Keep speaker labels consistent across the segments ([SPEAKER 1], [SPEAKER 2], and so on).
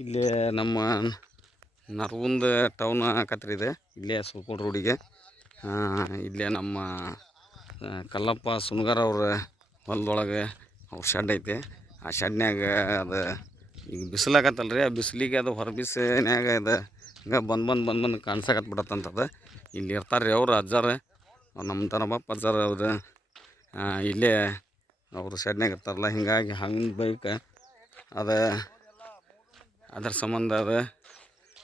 [SPEAKER 1] ಇಲ್ಲಿ ನಮ್ಮ ನರಗುಂದ ಟೌನ್ ಆಕತ್ರಿ ಇದೆ. ಇಲ್ಲೇ ಸುಲ್ಕೋಡ್ ರೋಡಿಗೆ ಇಲ್ಲೇ ನಮ್ಮ ಕಲ್ಲಪ್ಪ ಸುನಗಾರ ಅವ್ರ ಹೊಲದೊಳಗೆ ಅವ್ರ ಶೆಡ್ ಐತೆ. ಆ ಶೆಡ್ನ್ಯಾಗ ಅದು ಈಗ ಬಿಸಿಲಾಗತ್ತಲ್ಲ ರೀ ಆ ಬಿಸಿಲಿಗೆ ಅದು ಹೊರ ಬಿಸಿನ್ಯಾಗ ಅದು. ಹಿಂಗೆ ಬಂದು ಬಂದು ಬಂದು ಬಂದು ಕಾಣ್ಸಕತ್ ಬಿಡತ್ತಂತದ ಇಲ್ಲಿ ಇರ್ತಾರೆ ರೀ ಅವ್ರು ಅಜ್ಜಾರ ನಮ್ಮ ತನಬಪ್ಪ ಅಜ್ಜಾರ ಅವ್ರು. ಇಲ್ಲೇ ಅವರು ಶೆಡ್ನ್ಯಾಗ ಇರ್ತಾರಲ್ಲ, ಹಿಂಗಾಗಿ ಹಂಗೆ ಬೈಕ್ ಅದ. ಅದ್ರ ಸಂಬಂಧ ಅದ.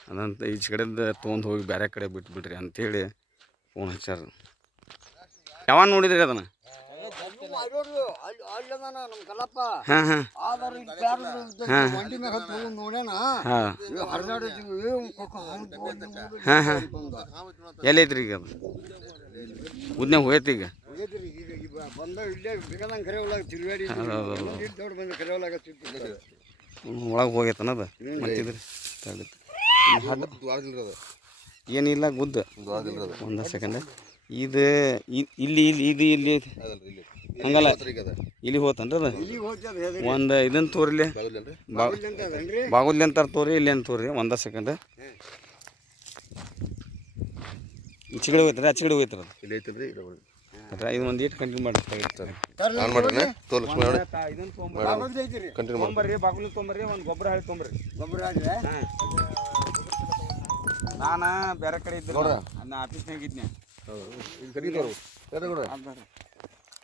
[SPEAKER 1] ಅದಂತ ಈಚೆ ಕಡೆಯಿಂದ ತೊಗೊಂಡು ಹೋಗಿ ಬೇರೆ ಕಡೆ ಬಿಟ್ಬಿಡ್ರಿ ಅಂತೇಳಿ ಫೋನ್ ಹಚ್ಚಾರ ಯಾವಾಗ ನೋಡಿದ್ರಿ ಅದನ್ನು? ಎಲ್ಲೈತ್ರಿ ಈಗ ಅದು? ಉದ್ನ್ಯಾಗ ಹೋಯ್ತು ಈಗ?
[SPEAKER 2] ಹೋಗಿದ್ರಿ ಒಳಗೆ
[SPEAKER 1] ಹೋಗೈತೆ ಅನ್ನೋದು ಮತ್ತಿದ್ರಿ? ಏನಿಲ್ಲ ಗುದ್ದು. ಒಂದು ಸೆಕೆಂಡ್ ಇದು ಇಲ್ಲಿ ಇಲ್ಲಿ ಇದು ಇಲ್ಲಿ. ಹಂಗಲ್ಲ. ಇಲ್ಲಿ ಹೋತನ್ರಿ ಅದು? ಒಂದು ಇದನ್ನ ತೋರಿಲಿ. ಬಾಗುಲಿ ಅಂತಾರ ತೋರಿ ಇಲ್ಲಿ ಅಂತ ತೋರಿ ಒಂದ ಸೆಕೆಂಡ್ ಈಚೆ ಕಡೆ ಹೋಯ್ತಾರೆ ಆಚೆ ಕಡೆ ಹೋಯ್ತಾರೆ ಅದು? ಇದು ಒಂದು ಏಟ್ ಕಂಟಿನ್ಯೂ ಮಾಡಿರ್ತಾರೆ
[SPEAKER 3] ಆನ್ ಮಾಡ್ರಿ ತೋಲ್
[SPEAKER 2] ಮಾಡಿ
[SPEAKER 3] ಕಂಟಿನ್ಯೂ ಮಾಡಿ.
[SPEAKER 1] ತೊಗೊಂಬರ್ರಿ ತೊಂಬರ್ರಿ ಒಂದು ಗೊಬ್ಬರ ಹಾಳಿ ತೊಂಬರ್ರಿ
[SPEAKER 2] ಗೊಬ್ಬರ ಆದ್ರೆ
[SPEAKER 1] ನಾನು ಬೇರೆ ಕಡೆ ಇದ್ದೆ ನಾ ಆಫೀಸ್ನಾಗ ಇದ್ನೆ.
[SPEAKER 3] ಇದು ಕರೀತಾರು ಯಾರು ಕೂಡ.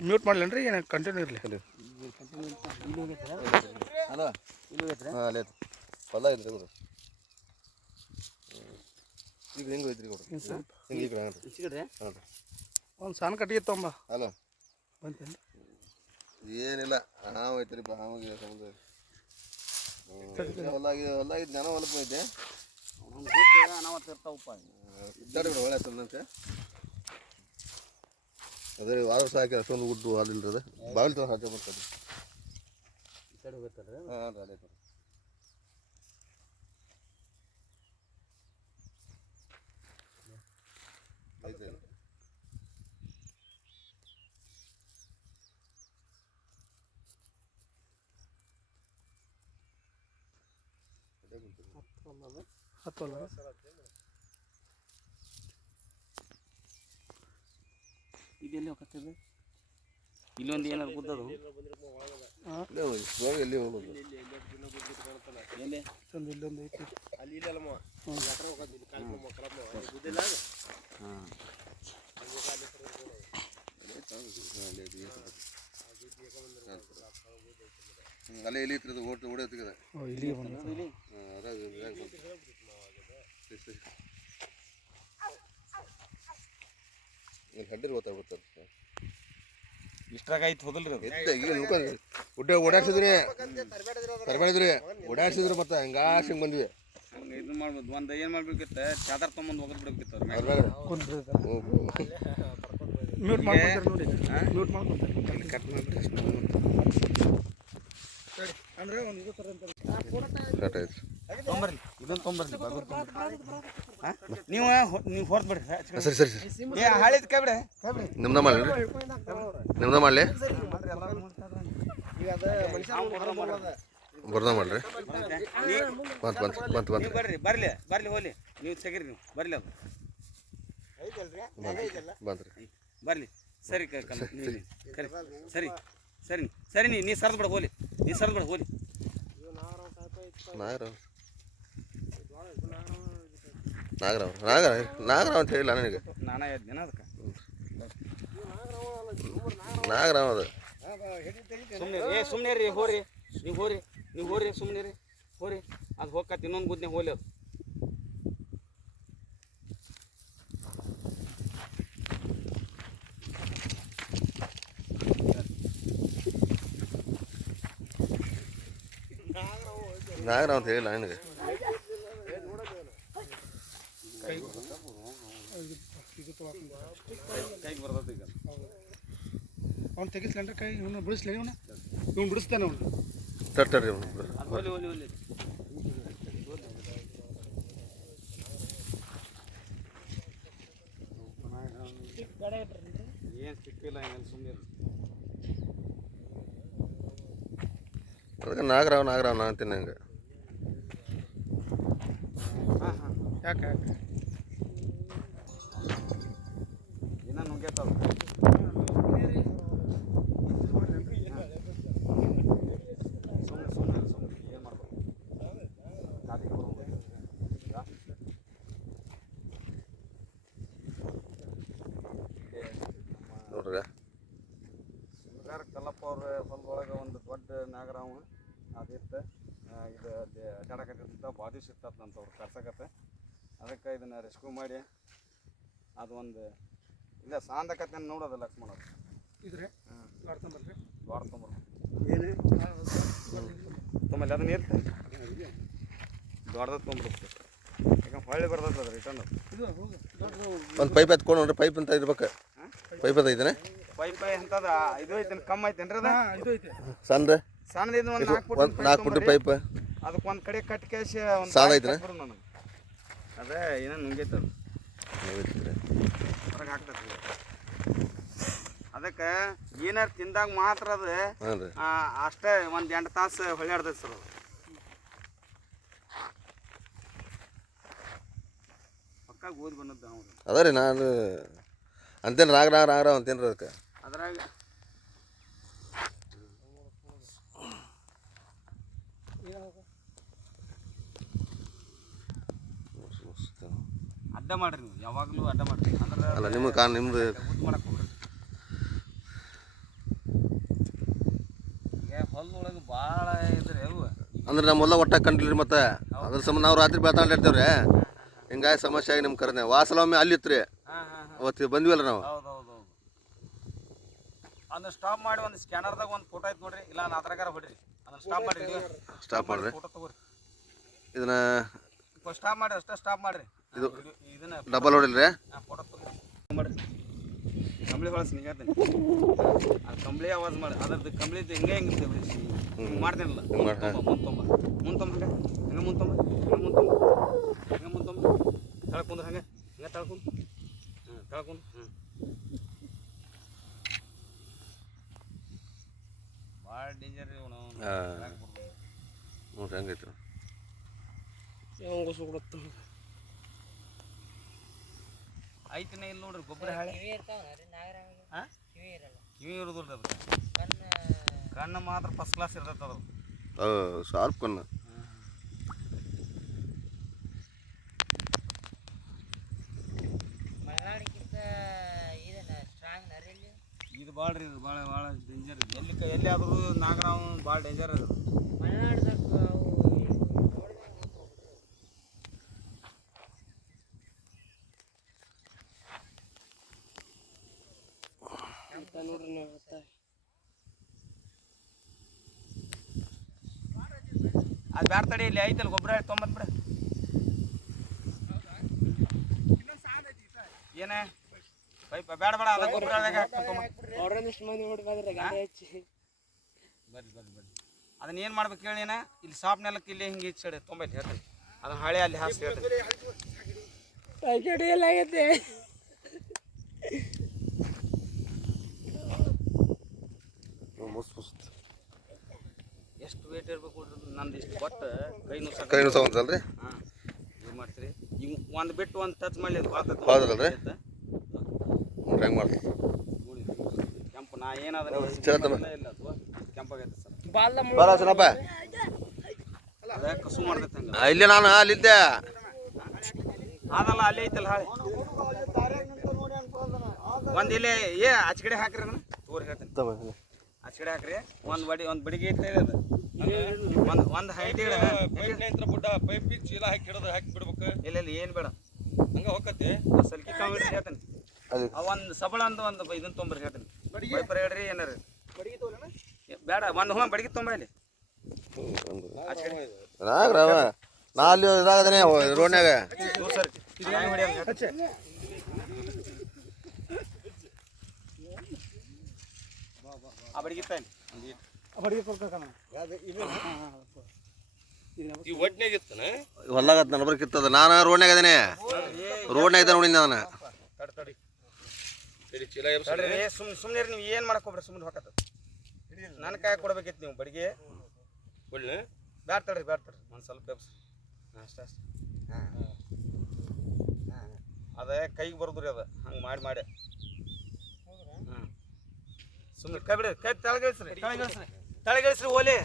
[SPEAKER 4] ಮ್ಯೂಟ್ ಮಾಡ್ಲೇನ್ರಿ ಏನು ಕಂಟಿನ್ಯೂ ಇರಲಿ.
[SPEAKER 3] ಅಲ್ಲ ಹಾಂ ಅಲ್ಲೇ ಐತೆ ಹೊಲ ಐತ್ರಿ ಗುರು ಈಗ ಹೆಂಗೆ ಐತ್ರಿ ಗುರು ಹಿಂಗೆ ಈ ಕಡೆ ಹಾಂ ಹಾಂ
[SPEAKER 4] ಒಂದು ಸಣ್ಣ ಕಟ್ಟಿಗೆ ತೊಂಬ
[SPEAKER 3] ಹಲೋ.
[SPEAKER 4] ಬಂತೇನು
[SPEAKER 3] ಏನಿಲ್ಲ ಹಾಂ ಐತ್ರಿಪ್ಪ ಹಾವಿಗೆ ಸಂಬಂಧ ಹೊಲ ಹೊಲ ಐತೆ ಜನ ಹೊಲಕ್ಕೆ ಐತೆ
[SPEAKER 1] ಅನಾವತ್ ಇರ್ತಾವಪ್ಪ.
[SPEAKER 3] ಇದ್ದಾರೆ ಒಳ್ಳೆ ಸಂದಂತೆ ಅದೇ ವಾರ ಸಾಕಿ ಅಷ್ಟೊಂದು ಉಡ್ಡು ಹಾಲಿಲ್ರಿ ಅದು ಬಾವಿಲ್ ತಗೊಂಡು ಹಾಕಿ ಬರ್ತದೆ ಹಾಂ ಅದೇ ಐತೆ. ಐತೆ
[SPEAKER 4] ಹತ್ತು ಅಲ್ಲ
[SPEAKER 1] ಇದೆಲ್ಲಿ ಹೋಗತ್ತದ ಇಲ್ಲೊಂದು ಏನಾದ್ರು ಗುದ್ದದು?
[SPEAKER 3] ಎಲ್ಲಿ ಹೋಗೋದು?
[SPEAKER 1] ಎಲ್ಲಿ
[SPEAKER 4] ಒಂದು ಇಲ್ಲೊಂದು ಐತಿ.
[SPEAKER 1] ಹಾಂ.
[SPEAKER 3] ಹ್ಮ್, ಅಲ್ಲೇ ಎಲ್ಲಿ ಇತ್ತು ಓಟ್ ಓಡೋತಿದೆ
[SPEAKER 4] ಓ ಇಲ್ಲಿಗೆ ಬಂದ.
[SPEAKER 3] ಇಲ್ಲಿ ಹಡ್ಡಿರ್
[SPEAKER 1] ಇಷ್ಟ್ರಾಗ ಹೋದಲ್ರಿ
[SPEAKER 3] ಈಗ ನುಡ್ಕೊಂಡು ಉಡ್ಡ ಓಡಾಡ್ಸಿದ್ರಿ. ತರಬೇಡಿದ್ರಿ ಓಡಾಡ್ಸಿದ್ರಿ ಮತ್ತೆ ಹಂಗಾಶ್ ಹಿಂಗೆ ಬಂದ್ವಿ.
[SPEAKER 1] ಇದು ಮಾಡ್ಬೋದು ಒಂದು ಏನು ಮಾಡ್ಬೇಕಿತ್ತು? ಚಾದರ್ ತೊಗೊಂಬಂದು ಹೋಗೋದು ಬಿಡ್ಬೇಕಿತ್ತು
[SPEAKER 4] ಮ್ಯೂಟ್ ಮಾಡ್ಕೊಂತಾರೆ ನೋಡಿ. ಮ್ಯೂಟ್ ಮಾಡ್ಕೊಂತಾರೆ.
[SPEAKER 1] ಕಟ್ ನೀವು ನೀವು ಹೊರತು ಬಿಡ್ರಿ
[SPEAKER 3] ಸರಿ ಸರಿ ಸರಿ.
[SPEAKER 1] ಹಾಳಿದ್
[SPEAKER 3] ನಿಮ್ದ ಮಾಡಲಿ ನಿಮ್ದ ಮಾಡಲಿ ಬರ್ದ ಮಾಡ್ರಿ ಬಂತು ಬಂತು ಬಂತು ಬಂತು.
[SPEAKER 1] ನೀವು ಬರ್ರಿ ಬರ್ಲಿ ಬರ್ಲಿ ಹೋಲಿ ನೀವು ತೆಗೀರಿ ನೀವು ಬರ್ಲಿ ಅದು. ಬರ್ಲಿ. ಸರಿ ಸರಿ ಸರಿ ಸರಿ ನೀ ನೀ ಸರ್ದು ಬಿಡ ಹೋಲಿ ನೀ ಸರ್ದು ಬಿಡ ಹೋಲಿ.
[SPEAKER 3] ನಾಗರಾವ್. ನಾಗರಾವ್. ನಾಗರಾವ್ ನಾಗರಾವ್ ಅಂತ ಹೇಳಿಲ್ಲ ನನಗೆ?
[SPEAKER 1] ನಾನಾ ದಿನ ಅದಕ್ಕೆ?
[SPEAKER 3] ನಾಗರಾವ್ ಅದು.
[SPEAKER 1] ಸುಮ್ಮನೆ ಏ ಸುಮ್ಮನೆ ರೀ ಹೋರಿ. ನೀವು ಹೋರಿ. ನೀವು ಹೋರಿ ಸುಮ್ಮನೆ ರೀ ಹೋರಿ. ಅದು ಹೋಗತ್ತೆ ಇನ್ನೊಂದು ಗುದ್ನೆ ಹೋಲಿ ಅದು.
[SPEAKER 3] ನಾಗರಾವ್ ಅಂತ ಹೇಳಿಲ್ಲ ನಿನಗೆ?
[SPEAKER 4] ಅವ್ನು ತೆಗಿಸ್ಕೊಂಡ್ರೆ ಕೈ ಇವನು ಬಿಡಿಸ್ಲಿ ಇವನು? ಇವ್ನು ಬಿಡಿಸ್ತಾನೆ ಅವನು.
[SPEAKER 1] ಹೋಲಿ ಏನು ಸಿಕ್ಕಿಲ್ಲ ಏನಿಲ್ಲ ಸುಮ್ಮನೆ
[SPEAKER 3] ಅದಕ್ಕೆ ನಾಗರಾವ್ ನಾಗರಾವ್ ನಾ ಅಂತೀನಿ ನಂಗೆ.
[SPEAKER 4] ಯಾಕೆ ಯಾಕೆ
[SPEAKER 1] ಇನ್ನೂ ನುಗ್ಗೈತವ. ಸುಮ್ಮನೆ ಸುಮ್ಮನೆ ಸುಮ್ಮನೆ ಏನು ಗಾದಿಗೆ.
[SPEAKER 3] ನೋಡ್ರಿ.
[SPEAKER 1] ಸುಂದರ ಕಲ್ಲಪ್ಪ ಅವ್ರ ಹೊಲದೊಳಗೆ ಒಂದು ದೊಡ್ಡ ನಾಗರಾವ ಅದಿತ್ತು. ಇದು ಅಡ್ಡಾಡಕತ್ತಿದ್ದ ಬಾದಿ ಸಿಕ್ತತ್ ಅವ್ರು ಕರ್ಸಕತ್ತೆ ಅದಕ್ಕೆ ಇದನ್ನು ರೆಸ್ಕ್ಯೂ ಮಾಡಿ ಅದು ಒಂದು ಇಲ್ಲ ಸಾಂದಕತ್ತೆ ನೋಡೋದು ಲಕ್ಷ್ಮಣ
[SPEAKER 4] ಇದ್ರೆ ಮಾಡ್ಕೊಂಬರ್ರಿ
[SPEAKER 1] ದ್ವಾರ ತೊಂಬರು
[SPEAKER 2] ಏನು?
[SPEAKER 1] ತೊಂಬಲ್ಲಿ ಅದನ್ನ ಇರ್ತೆ. ದೊಡ್ಡದ ತೊಂಬರ್ಬೇಕು. ಯಾಕಂದ್ರೆ ಹೊಳ್ಳಿ ಬರ್ತದೆ ಅದು ರಿಟರ್ನ್
[SPEAKER 4] ಇದು
[SPEAKER 3] ಒಂದು ಪೈಪ್ ಎತ್ಕೊಂಡು ನೋಡ್ರಿ ಪೈಪ್ ಅಂತ ಇರ್ಬೇಕು. ಪೈಪ್ ಅಂತ ಇದನ್ನ
[SPEAKER 1] ಪೈಪ್ ಪೈ ಅಂತದ ಇದು ಐತೇನು ಕಮ್ಮಿ ಐತೇನ್ರಿ ಅದು?
[SPEAKER 4] ಇದು ಐತೆ.
[SPEAKER 3] ಸಣ್ಣ
[SPEAKER 1] ಸಣ್ಣದಿದ್ದು ಒಂದು ನಾಲ್ಕು
[SPEAKER 3] ಒಂದು
[SPEAKER 1] ಫುಟ್
[SPEAKER 3] ಪೈಪ್
[SPEAKER 1] ಅದಕ್ಕೆ ಒಂದು ಕಡೆ ಕಟ್ ಕ್ಯಾಶ್ ಒಂದು
[SPEAKER 3] ಸಾಲ ಐತ್ರಿ?
[SPEAKER 1] ನನಗೆ ಅದೇ ಏನೋ ನುಂಗೈತದ ಹೊರಗೆ ಹಾಕ್ತೈತಿ ಅದಕ್ಕೆ ಏನಾರು ತಿಂದಾಗ ಮಾತ್ರ ಅದು ಅಷ್ಟೇ ಒಂದು ಎಂಟು ತಾಸು ಹೊಳ್ಯಾಡ್ತೈತೆ ಸರ್ ಅದು. ಪಕ್ಕ ಓದಿ ಬಂದದ್ದು ಅವ್ರು
[SPEAKER 3] ಅದ ರೀ ನಾನು ಅಂತೇನು ರಾಗ ರಾಗ ರಾಗ ಅಂತೇನು ರೀ ಅದಕ್ಕೆ.
[SPEAKER 1] ಅದ್ರಾಗ ಅಡ್ಡ ಮಾಡ್ರಿ ನೀವು ಯಾವಾಗಲೂ ಅಡ್ಡ ಮಾಡ್ರಿ. ಅಂದ್ರೆ
[SPEAKER 3] ಅಲ್ಲ ನಿಮ್ಗೆ ನಿಮ್ದು
[SPEAKER 1] ಊಟ ಮಾಡಕ್ಕೆ ಹೋಗ್ರಿ ಈಗ ಹೊಲದೊಳಗೆ ಭಾಳ ಇದ್ರಿ ಅವು.
[SPEAKER 3] ಅಂದ್ರೆ ನಮ್ಮೆಲ್ಲ ಒಟ್ಟ ಕಂಡಿಲ್ರಿ ಮತ್ತೆ? ಅದ್ರ ಸಂಬಂಧ ನಾವು ರಾತ್ರಿ ಬೆಳ್ತಾಂಡಿರ್ತೇವ್ರಿ ಹಿಂಗಾಗಿ ಸಮಸ್ಯೆ ಆಗಿ ನಿಮ್ಗೆ ಕರೆದೆ ವಾಸಲ ಒಮ್ಮೆ ಅಲ್ಲಿ
[SPEAKER 1] ಇತ್ರಿ.
[SPEAKER 3] ಅವತ್ತು ಬಂದ್ವಲ್ಲ ನಾವು.
[SPEAKER 1] ಹೌದು ಹೌದು ಹೌದು. ಅದನ್ನ ಸ್ಟಾಪ್ ಮಾಡಿ ಒಂದು ಸ್ಕ್ಯಾನರ್ದಾಗ ಒಂದು ಫೋಟೋ ಐತೆ ನೋಡ್ರಿ. ಇಲ್ಲ ಅದ್ರಾಗಾರ ಹೊಡ್ರಿ. ಅದನ್ನ ಸ್ಟಾಪ್ ಮಾಡಿ
[SPEAKER 3] ಸ್ಟಾಪ್ ಮಾಡ್ರಿ.
[SPEAKER 1] ಫೋಟೋ ತಗೋರಿ.
[SPEAKER 3] ಇದನ್ನ
[SPEAKER 1] ಸ್ಟಾಪ್ ಮಾಡ್ರಿ ಅಷ್ಟೇ ಸ್ಟಾಪ್ ಮಾಡ್ರಿ.
[SPEAKER 3] ಇದು ಡಬಲ್ ಹೊಡಿಲ್ರಿ?
[SPEAKER 1] ಫೋಟೋ ತಗೋರಿ ಮಾಡ್ರಿ ಕಂಬಳಿ. ಹೊಳಸ್ ನಿಗತ್ತೀನಿ ಆ ಕಂಬಳಿ ಆವಾಜ್ ಮಾಡಿ. ಅದ್ರದ್ದು ಕಂಬಳಿ ಹಿಂಗೆ ಹೆಂಗೆ ಇರ್ತೇವೆ ಹಿಂಗೆ ಮಾಡ್ತೇನಲ್ಲ.
[SPEAKER 3] ಮುಂತೊಂಬ ಮಾಡ್- ಹಾ.
[SPEAKER 1] ಮುಂದೆ ತೊಂಬ ಮುಂದೆ ತೊಂಬ ಹಂಗೆ ಮುಂದೆ ತೊಂಬ ಹಂಗೆ ಮುಂದೆ ತೊಂಬ ಹಂಗೆ. ಹಂಗೆ ತಳ್ಕೊಂಡು. ಹಾಂ ತಳ್ಕೊಂಡು. ಹ್ಞೂ ಭಾಳ ಡೇಂಜರ್ ರೀ ಅವನು
[SPEAKER 3] ಹಾ. ನೋಡ್ರಿ ಹಂಗೈತಿ
[SPEAKER 1] ಐತನೇ ಇಲ್ಲ ನೋಡ್ರಿ ಗೊಬ್ಬರ ಹಾಳೆ. ಹಾಂ? ಕಿವಿ ಇರೋದಿಲ್ಲ ಅದು. ಕಣ್ಣು ಮಾತ್ರ ಫಸ್ಟ್ ಕ್ಲಾಸ್ ಇರ್ತೈತೆ ಅದು.
[SPEAKER 3] ಶಾರ್ಪ್ ಕಣ್ಣು.
[SPEAKER 1] ಇದು ಭಾಳ ರೀ ಇದು ಭಾಳ ಭಾಳ ಡೇಂಜರ್ ಎಲ್ಲಿ ಕ- ಎಲ್ಲಿ ಆದರೂ ನಾಗರಾವ್ ಭಾಳ ಡೇಂಜರ್ ಅದು.
[SPEAKER 5] ಮಲೆನಾಡ್ದಾಗ ಅವು
[SPEAKER 1] ಅದು ಬ್ಯಾಡ ತಡಿ ಇಲ್ಲಿ ಐತಲ್ಲ ಗೊಬ್ಬರ ತೊಗೊಂಬಂದ್ಬಿಡ ಏನೇ? ಪೈಪ್ ಬೇಡ ಬೇಡ ಅದ ಗೊಬ್ಬರ
[SPEAKER 5] ಅವ್ರೊಂದಿಷ್ಟು ಮಂದಿ ಬಿಡ್ಬಾದ್ರೆ ಗಾಡಿ ಹಚ್ಚಿ.
[SPEAKER 1] ಬರ್ರಿ ಬರ್ರಿ ಬರ್ರಿ ಅದನ್ನ ಏನು ಮಾಡ್ಬೇಕು ಹೇಳಿ ನೀನು? ಇಲ್ಲಿ ಸಾಪ್ ನೆಲಕ್ಕೆ ಇಲ್ಲಿ ಹಿಂಗೆ ಇಚ್ಚಡೆ ತೊಂಬೈತಿ ಹೇಳ್ತೀನಿ. ಅದನ್ನ ಹಳೆ ಅಲ್ಲಿ ಹಾಸಿ ಹೇಳ್ತೀನಿ.
[SPEAKER 5] ಪ್ಯಾಕೆಟ್ ಎಲ್ಲ ಆಗೈತೆ
[SPEAKER 3] ಮುಸ್ ಮುಸ್
[SPEAKER 1] ಎಷ್ಟು ವೇಟ್ ಇರ್ಬೇಕು ನಂದು ಇಷ್ಟು ಕೊಟ್ಟು ಕೈ ನುಸ
[SPEAKER 3] ಕೈ ನುಸವಂತಲ್ರಿ
[SPEAKER 1] ಹಾಂ ಇದು ಮಾಡ್ತೀರಿ. ಈಗ ಒಂದು ಬಿಟ್ಟು ಒಂದು ಟಚ್ ಮಾಡಲಿ ಅದು.
[SPEAKER 3] ಹೌದಲ್ರಿ? ನೋಡ್ರಿ ಹೆಂಗೆ ಮಾಡ್ತೀವಿ
[SPEAKER 1] ಕೆಂಪು ನಾ ಏನಾದ. ಇಲ್ಲ ಅದು? ಕೆಂಪಾಗೈತೆ ಸರ್.
[SPEAKER 3] ಬರ
[SPEAKER 1] ಅದೇ ಕಸು ಮಾಡ್ತೈತೆ
[SPEAKER 3] ಇಲ್ಲೇ ನಾನು ಅಲ್ಲಿದ್ದೆ
[SPEAKER 1] ಅದಲ್ಲ ಅಲ್ಲಿ ಐತಲ್ಲ ಹಾಳೆ ಒಂದು ಇಲ್ಲಿ ಏ ಆಚೆ ಕಡೆ ಹಾಕ್ರಿ ಅದನ್ನ ತೋರಿ ಹೇಳ್ತೀನಿ. ಆಚೆ ಕಡೆ ಹಾಕ್ರಿ. ಒಂದು ಬಡಿ ಒಂದು ಬಡಿಗೆ ಐತೆ ಅದು ಒಂದು ಒಂದು ಹೈಟ್ ಇಡ.
[SPEAKER 6] ಬುಡ್ಡ ಪೈಪ್ ಚೀಲ ಹಾಕಿ ಹಿಡಿದು ಹಾಕಿ ಬಿಡ್ಬೇಕು.
[SPEAKER 1] ಇಲ್ಲ ಇಲ್ಲ ಏನು ಬೇಡ.
[SPEAKER 6] ಹಂಗ ಹೋಗತ್ತೆ
[SPEAKER 1] ಸಲ್ಕಿ ಕಾವು ಹಿಡ್ದು ಹೇಳ್ತೀನಿ.
[SPEAKER 3] ಅದು
[SPEAKER 1] ಆ ಒಂದು ಸಬಳ ಅಂತ ಒಂದು ಇದನ್ನ ತೊಂಬರ್ರಿ ಹೇಳ್ತೀನಿ. ಪೈಪರ್ ಹೇಳ್ರಿ ಏನಾರ. ಏ, ಬೇಡ ಒಂದು ಹ್ಞೂ ಬಡಿಗೆ ತೊಂಬ ಇಲ್ಲಿ. ಆಚೆ ಕಡೆ.
[SPEAKER 3] ನಾಗ್ರವ ನಾ ಅಲ್ಲಿ ಇದಾಗದೇನೆ ರೋಡ್ನ್ಯಾಗ.
[SPEAKER 1] ದೂರ ಸರಿ. ನಾಯಿ ಹೊಡಿಯಲ್ಲ ಹೇಳ್ತೀನಿ. ಆ ಬಡಿಗೆ ತಾಯಿ ಒಂದು ಇಟ್ಟು.
[SPEAKER 4] ಬಡಿಗೆ ಕೊಡ್ಬೇಕಣ್ಣ
[SPEAKER 6] ಈ ಒಡ್ನ್ಯಾಗ ಇತ್ತನ?
[SPEAKER 3] ಇತ್ತದ ನಾನು ರೋಡ್ನ್ಯಾಗ ಅದೇನೆ. ರೋಡ್ನ್ಯಾಗ ಇದ್ದ ನೋಡಿ ನಾನು.
[SPEAKER 1] ತಡಿ ತಡಿ.
[SPEAKER 6] ತಡಿ ಚೀಲ
[SPEAKER 1] ಸುಮ್ಮನೆ ಸುಮ್ಮನೆ ನೀವು ಏನು ಮಾಡಕ್ ಹೋಗ್ರಿ ಸುಮ್ಮನೆ ಹೊಕ್ಕತ್ತ ನನ್ನ ಕೈ ಕೊಡ್ಬೇಕಿತ್ತು ನೀವು ಬಡಿಗೆ.
[SPEAKER 6] ಒಳ್ಳೆ
[SPEAKER 1] ಬ್ಯಾಡ ತಡ್ರಿ ಬ್ಯಾಡ ತಡ್ರಿ. ಒಂದು ಸ್ವಲ್ಪ ಬೆಬ್ಸ್ ಅಷ್ಟೇ ಅಷ್ಟೇ. ಹಾಂ. ಅದೇ ಕೈಗೆ ಬರೋದ್ರಿ ಅದು. ಹಂಗೆ ಮಾಡಿ ಮಾಡಿ. ಹಾಂ ಸುಮ್ಮನೆ ಕೈ ಬಿಡಿ ಕೈ ತೆಳಗಿಳಿಸ್ರಿ ತೆಳಗಿಳಿಸ್ರಿ ತೆಳಗಿಳಿಸ್ರಿ ಓಲಿ.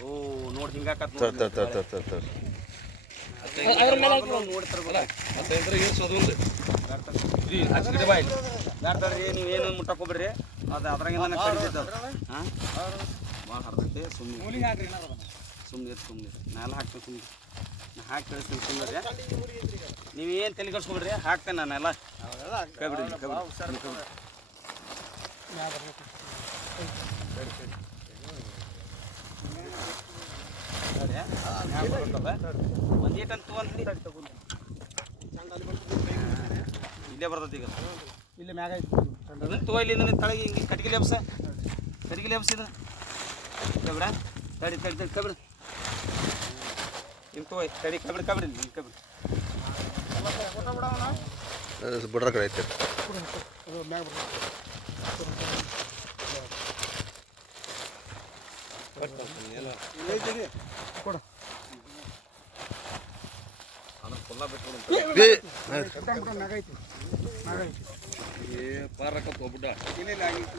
[SPEAKER 1] ಓ ನೋಡಿ ಹಿಂಗಾಕತ್
[SPEAKER 3] ತರ್ ತರ್ ತರ್ ತರ್ ತರ್ ತರ್.
[SPEAKER 1] ನೋಡ್ತಿರ್ಬೋದು
[SPEAKER 6] ಮತ್ತೆ ಅಂದ್ರೆ ಏರ್ಸು ಅದೊಂದು
[SPEAKER 1] ರೀ ಹಚ್ಚಿರಿ ಬಾಯ್ ಬ್ಯಾಡ್ತಾಡ್ರಿ ನೀವು ಏನು ಮುಟ್ಟಕ್ಕೆ ಹೋಗ್ಬಿಡ್ರಿ. ಅದು ಅದ್ರಾಗಿಂದ ಕಡಿತೈತೆ ಅದು ಹಾಂ? ಭಾಳ ಹರಿದೈತಿ ಸುಮ್ಮನೆ ಸುಮ್ಮನೆ ಸುಮ್ಮನೆ ನಾ ಎಲ್ಲ ಹಾಕ್ತೀನಿ ಸುಮ್ಮನೆ ನಾ ಹಾಕಿ ಕಳಿಸ್ತೀನಿ ಸುಮ್ಮನೆ ನೀವೇನು ತಲೆ ಕಟ್ಸ್ಕೊಬಿಡ್ರಿ ಹಾಕ್ತೇನೆ ನಾನೆಲ್ಲ ಕೈ ಬಿಡಿ ಕೈ ತಗೊಂಡು ಇಲ್ಲೇ ಬರ್ತೈತಿ ಈಗ.
[SPEAKER 4] ಇಲ್ಲಿ ಮ್ಯಾಗ
[SPEAKER 1] ಇದನ್ನ ತಗೋ ಇಲ್ಲಿ ತಳಗೆ ಹಿಂಗೆ ಕಟ್ಗೆ ಲೆಬ್ಸ ಕಟ್ಗೆ ಲೆಬ್ಸ ಇದು. ಕಬಿಡ ತಡಿ ತಡಿ ತಡಿ ಕಬಿಡ ಹಿಂಗೆ ತಗೋ ತಡಿ ಕಬಿಡ ಇಲ್ಲಿ ಕಬಿಡ
[SPEAKER 3] ಬಿಡ್ರ ಕಡೆ ಐತೆ.
[SPEAKER 4] ಅದು ಮ್ಯಾಗ ಬರ್ತದೆ ಕೊಡು
[SPEAKER 1] ಅದನ್ನ ಫುಲ್ಲ ಬಿಟ್ಟು
[SPEAKER 3] ಬೇ
[SPEAKER 4] ಕಟ್ಟಾಕ್ಬಿಡು, ಮ್ಯಾಗ ಐತಿ ಮ್ಯಾಗ ಐತಿ
[SPEAKER 6] ಏ ಪಾರಕತ್ ಹೋಗ್ಬಿಟ್ಟ
[SPEAKER 4] ಏನಿಲ್ಲ ಆಗೈತಿ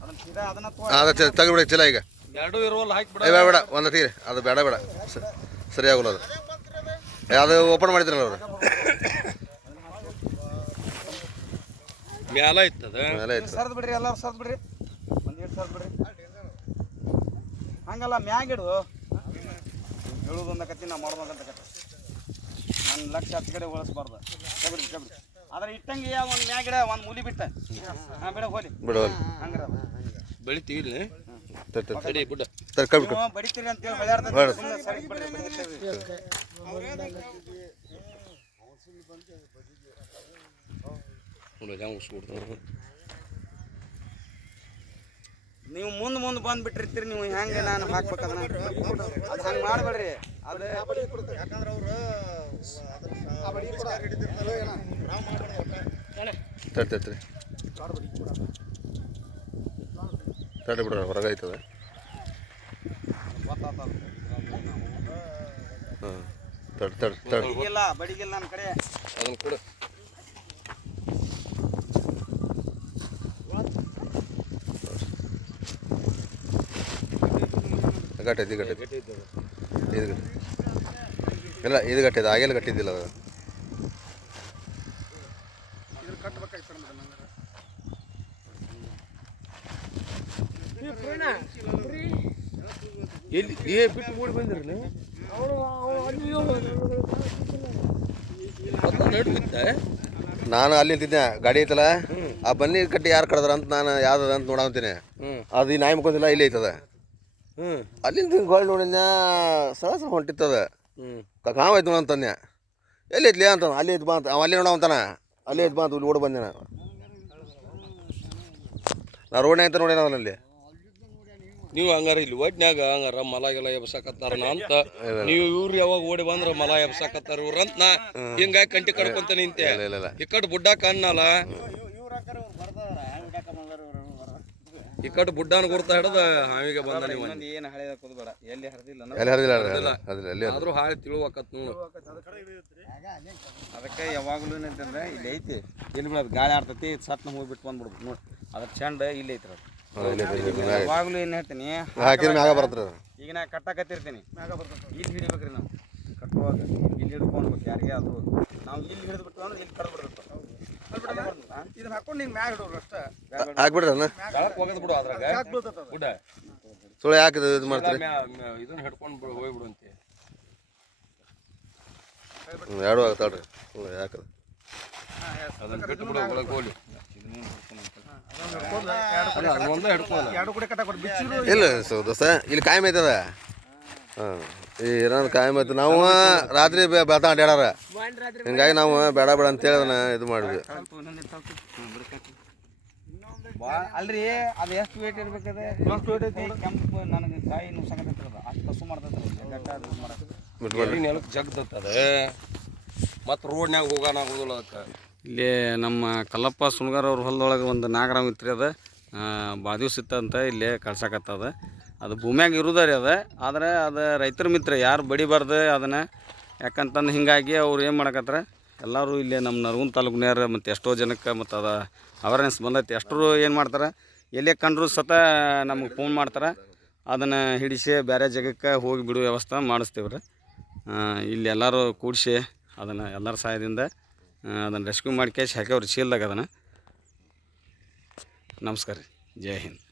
[SPEAKER 1] ಅದನ್ನ ಸೀದಾ ಅದನ್ನ ತಗೋ
[SPEAKER 3] ಅದ ತೆಗಿಬಿಡ ಚಲ ಈಗ.
[SPEAKER 6] ಎರಡು ಇರುವಲ್ಲ ಹಾಕಿ ಬಿಡ.
[SPEAKER 3] ಬೇಡ ಬೇಡ. ಒಂದು ತೀರಿ ಅದು ಬೇಡ ಬೇಡ. ಸರಿ ಆಗೋಲ್ಲ ಅದು. ಅದು ಓಪನ್ ಮಾಡಿದ್ರಲ್ಲ ಅವರು.
[SPEAKER 6] ಮ್ಯಾಲ ಇತ್ತದ?
[SPEAKER 3] ಐತೆ
[SPEAKER 1] ಸರ್ದ್ ಬಿಡ್ರಿ ಎಲ್ಲ ಸರ್ದ್ ಬಿಡ್ರಿ. ಒಂದು ಏಟ್ ಸರ್ದ್ ಬಿಡ್ರಿ. ಹಂಗಲ್ಲ ಮ್ಯಾಗಿಡು ಹೇಳುದೊಂದ ಕತ್ತಿ ನಾ ಮಾಡೋದು ಅಂದಕತ್ತಿ ನನ್ನ ಲಕ್ಷ ಹತ್ತು ಕಡೆ ಉಳಿಸ್ಬಾರ್ದು. ಕಬಿಡ್ರಿ ಕಬಿಡ್ರಿ ಆದ್ರೆ ಇಟ್ಟಂಗೆ ಒಂದು ಮ್ಯಾಗಿಡ ಒಂದು ಮೂಲಿ ಬಿಟ್ಟ. ಹಾಂ ಬಿಡ ಹೋಲಿ.
[SPEAKER 3] ಬಿಡ
[SPEAKER 1] ಹಂಗ್ರ.
[SPEAKER 6] ಬೆಳಿತೀವಿ ಇಲ್ಲಿ.
[SPEAKER 3] ತರ್ ತರ್
[SPEAKER 6] ತಡಿ ಬಿಡ
[SPEAKER 3] ತರ್ ಕಬ್
[SPEAKER 1] ನೀವು ಬಡಿತೀರಿ ಅಂತೇಳಿ ಹೊಳ್ಯಾಡ್ತೈತಿ
[SPEAKER 3] ಬೇಡ.
[SPEAKER 1] ಸುಮ್ಮನೆ ಸರಿ ಬಿಡ್ರಿ ಬಡಿತೀವಿ
[SPEAKER 6] ನೋಡಿ ಹೆಂಗೆ ಉಸ್ಬಿಡ್ತಾರ
[SPEAKER 1] ನೀವು ಮುಂದೆ ಮುಂದೆ ಬಂದು ಬಿಟ್ಟಿರ್ತೀರಿ ನೀವು ಹೆಂಗೆ ನಾನು ಹಾಕ್ಬೇಕದನ್ನ ಅದು ಹಂಗೆ ಮಾಡಬೇಡ್ರಿ. ಅದು
[SPEAKER 2] ಯಾಕಂದ್ರೆ ಅವರು
[SPEAKER 3] ತರ್ ತರ್ ತರಿ ತಡಿ ಬಿಡ್ರ ಹೊರಗೆ ಐತದ ಹಾಂ ತಡ್ ತಡ್ ತಡ್.
[SPEAKER 1] ಬಡಿಗಿಲ್ಲ ನನ್ನ ಕಡೆ.
[SPEAKER 6] ಅದನ್ನ ಕೊಡು.
[SPEAKER 3] ಗಟ್ಟೈತಿ ಗಟ್ಟೈತಿ ಇದು ಗಟ್ಟಿ. ಇಲ್ಲ ಇದು ಗಟ್ಟೈತೆ ಆಗೆಲ್ಲ ಗಟ್ಟಿದ್ದಿಲ್ಲ ಅದು
[SPEAKER 4] ಇದ್ರ ಕಟ್ಬೇಕಾಯ್ತು ಸರ್ ಮತ್ತೆ ನಂಗಾರ.
[SPEAKER 6] ಎಲ್ಲಿ? ಏ ಬಿಟ್ಟು ಮೂಡಿ
[SPEAKER 3] ನಾನು ಅಲ್ಲಿ ನಿಂತಿದ್ದೆ. ಗಾಡಿ ಐತಲ್ಲ? ಆ ಬನ್ನಿ ಕಟ್ಟಿ ಯಾರು ಕಡ್ದಾರ ಅಂತ ನಾನು ಯಾವ್ದದ ಅಂತ ನೋಡಂತೀನಿ. ಅದು ಈ ನಾಯಿ ಮುಖದಿಲ್ಲ ಇಲ್ಲಿ ಐತದ.
[SPEAKER 6] ಹ್ಞೂ
[SPEAKER 3] ಅಲ್ಲಿಂದ ಗೋಳ್ ನೋಡಿದ್ನ ಸಹಸ ಹೊಂಟಿತ್ತದ. ಐತು ನೋಡ ಅಂತನ್ಯ. ಎಲ್ಲಿ ಐತ್ಲಿ ಅಂತ ಅಲ್ಲಿ ಐತ್ ಬಾ ಅಂತ ಅವ ಅಲ್ಲಿ ನೋಡ ಅಂತಾನ ಅಲ್ಲಿ ಐತ್ ಬಾ ಅಂತ ಓಡಿ ಬಂದೆ ನಾನು. ನಾ ರೋಡ್ನೇ ಅಂತ ನೋಡೇನ ಅವನಲ್ಲಿ
[SPEAKER 6] ನೀವು ಹಂಗಾರ ಇಲ್ಲಿ ಒಡ್ನ್ಯಾಗ ಹಂಗಾರ ಮಲ ಗಿಲ ಎಬ್ಸಾಕತ್ತಾರ ಅಂತ. ನೀವು ಇವ್ರು ಯಾವಾಗ ಓಡಿ ಬಂದ್ರ ಮಲ ಎಬ್ಸಕತ್ತಾರ ಇವ್ರ ಅಂತ ನಾ ಹಿಂಗಾಗಿ ಕಂಟಿ ಕಡ್ಕೊಂತ ನಿಂತೆ.
[SPEAKER 3] ಇಕ್ಕಟ್ ಅನ್ನಲ್ಲ
[SPEAKER 6] ಈ ಕಡೆ ಬುಡ್ಡ ಕಣ್ಣಲ್ಲ ಈ ಕಡೆ ಬುಡ್ಡನ ಗುರ್ತ ಹಿಡದ ಹಾವಿಗೆ ಬಂದ ನೀವು
[SPEAKER 1] ಹಾಳೆ ಏನು ಕೂದಬೇಡ ಎಲ್ಲಿ ಹರಿದಿಲ್ಲ
[SPEAKER 3] ಎಲ್ಲಿ ಹರಿದಿಲ್ಲ ಹರಿದಿಲ್ಲ. ಹರಿದಿಲ್ಲ ಎಲ್ಲಿ
[SPEAKER 6] ಆದ್ರೂ ಹಾಳೆ ತಿಳುವಕತ್ ನೋಡು.
[SPEAKER 1] ಅದಕ್ಕೆ ಯಾವಾಗ್ಲೂ ಏನಂತಂದ್ರೆ ಇಲ್ಲಿ ಐತಿ. ಇಲ್ಲಿ ಬಿಡೋದು ಗಾಳಿ ಆಡ್ತೈತಿ ಸತ್ನ ಹೋಗ್ಬಿಟ್ಟು ಬಂದ್ಬಿಡ್ಬೇಕು ನೋಡಿ. ಅದ್ರ ಚಂಡ ಇಲ್ಲಿ ಐತ್ರ
[SPEAKER 3] ಮ್ಯಾಗ.
[SPEAKER 1] ಯಾವಾಗಲೂ ಏನು ಹೇಳ್ತೀನಿ
[SPEAKER 3] ಹಾಕಿದ ಮ್ಯಾಗ ಬರ್ತದೆ.
[SPEAKER 1] ಈಗ ನಾ ಕಟ್ಟಾಕತ್ತಿರ್ತೀನಿ. ಇಲ್ಲಿ ಹಿಡಿಬೇಕ್ರಿ ನಾವು. ಕಟ್ಟುವಾಗ ಇಲ್ಲಿ ಹಿಡ್ಕೊಂಡ್ಬೇಕು ಯಾರಿಗೆ ಅದು ನಾವು ಇಲ್ಲಿ ಹಿಡಿದ್ಬಿಟ್ಟು ಅಂದ್ರೆ ಇಲ್ಲಿ ಕಡ್ದು ಬಿಡ್ಬೇಕು
[SPEAKER 4] ಇದನ್ನ ಹಾಕೊಂಡು ಹಿಂಗೆ ಮ್ಯಾಗ ಹಿಡೋರು ಅಷ್ಟೇ.
[SPEAKER 3] ಹಾಕ್ಬಿಡ್ರಿ
[SPEAKER 6] ಹೋಗದ್ ಬಿಡು ಅದ್ರಾಗ? ಬುಡ್ಡ
[SPEAKER 3] ಸುಳ್ಳು ಯಾಕೆ ಇದು ಮಾಡ್ತೀರಿ?
[SPEAKER 6] ಇದನ್ನ ಹಿಡ್ಕೊಂಡು ಹೋಗ್ಬಿಡುವಂತೆ
[SPEAKER 3] ಎರಡು ಆಗ್ತಾಳ್ರಿ ಸುಳ್ಳು ಯಾಕೆ ಅದು?
[SPEAKER 6] ಅದನ್ನ ಬಿಟ್ಟು ಬಿಡು ಒಳಗೆ ಹೋಗ್ಲಿ.
[SPEAKER 3] ಇಲ್ಲ ಸೊ ದೋಸ್ತ ಇಲ್ಲಿ ಕಾಯಂ ಐತದ? ಹಾಂ ಈ ಇರೋದು ಕಾಯಂ ಐತೆ. ನಾವು ರಾತ್ರಿ ಬೆಳ್ತ ಅಡ್ಯಾಡಾರ ಹಿಂಗಾಗಿ ನಾವು ಬೇಡ ಬೇಡ ಅಂತ ಅದನ್ನ ಇದು ಮಾಡಿದ್ವಿ.
[SPEAKER 1] ಬಾ ಅಲ್ರಿ ಅದು ಎಷ್ಟು ವೇಟ್ ಇರ್ಬೇಕದ? ಎಷ್ಟು ವೇಟ್ ಐತಿ ಕೆಂಪು ನನಗೆ ಕಾಯಿ ನುಸಕತ್ತದ ಅಷ್ಟು ಕಸು
[SPEAKER 6] ನೆಲಕ್ಕೆ ಜಗ್ದತ್ತದ ಮತ್ತು ರೋಡ್ನ್ಯಾಗ ಹೋಗೋಣ ಆಗೋದಿಲ್ಲ ಅದಕ್ಕೆ.
[SPEAKER 1] ಇಲ್ಲಿ ನಮ್ಮ ಕಲ್ಲಪ್ಪ ಸುಣ್ಗಾರ್ ಅವ್ರ ಹೊಲದೊಳಗೆ ಒಂದು ನಾಗರಾಮ್ ಇತ್ತು ರೀ ಅದು ಭಾಳ ದಿವ್ಸ ಇತ್ತಂತ ಇಲ್ಲೇ ಕಳ್ಸಕತ್ತದ ಅದು. ಭೂಮ್ಯಾಗ ಇರುದ ರೀ ಅದು. ಆದರೆ ಅದು ರೈತರ ಮಿತ್ರ, ಯಾರು ಬಡಿಬಾರ್ದು ಅದನ್ನು? ಯಾಕಂತಂದು ಹಿಂಗಾಗಿ ಅವ್ರು ಏನು ಮಾಡಕತ್ತಾರೆ ಎಲ್ಲರೂ ಇಲ್ಲೇ ನಮ್ಮ ನರಗುಂದ ತಾಲೂಕಿನ್ಯಾರ ಮತ್ತು ಎಷ್ಟೋ ಜನಕ್ಕೆ ಮತ್ತು ಅದು ಅವೇರ್ನೆಸ್ ಬಂದೈತಿ. ಎಷ್ಟರು ಏನು ಮಾಡ್ತಾರೆ? ಎಲ್ಲಿ ಕಂಡ್ರು ಸತ ನಮಗೆ ಫೋನ್ ಮಾಡ್ತಾರೆ. ಅದನ್ನು ಹಿಡಿಸಿ ಬೇರೆ ಜಾಗಕ್ಕೆ ಹೋಗಿ ಬಿಡೋ ವ್ಯವಸ್ಥೆ ಮಾಡಿಸ್ತೀವಿ ರೀ ಇಲ್ಲಿ ಎಲ್ಲರೂ ಕೂಡಿಸಿ ಅದನ್ನು ಎಲ್ಲರ ಸಹಾಯದಿಂದ ಅದನ್ನು ರೆಸ್ಕ್ಯೂ ಮಾಡಿ ಕೇಸ್ ಹಾಕ್ಯವ್ರಿ ಚೀಲ್ದಾಗ ಅದನ್ನು. ನಮಸ್ಕಾರ ರೀ. ಜೈ ಹಿಂದ್.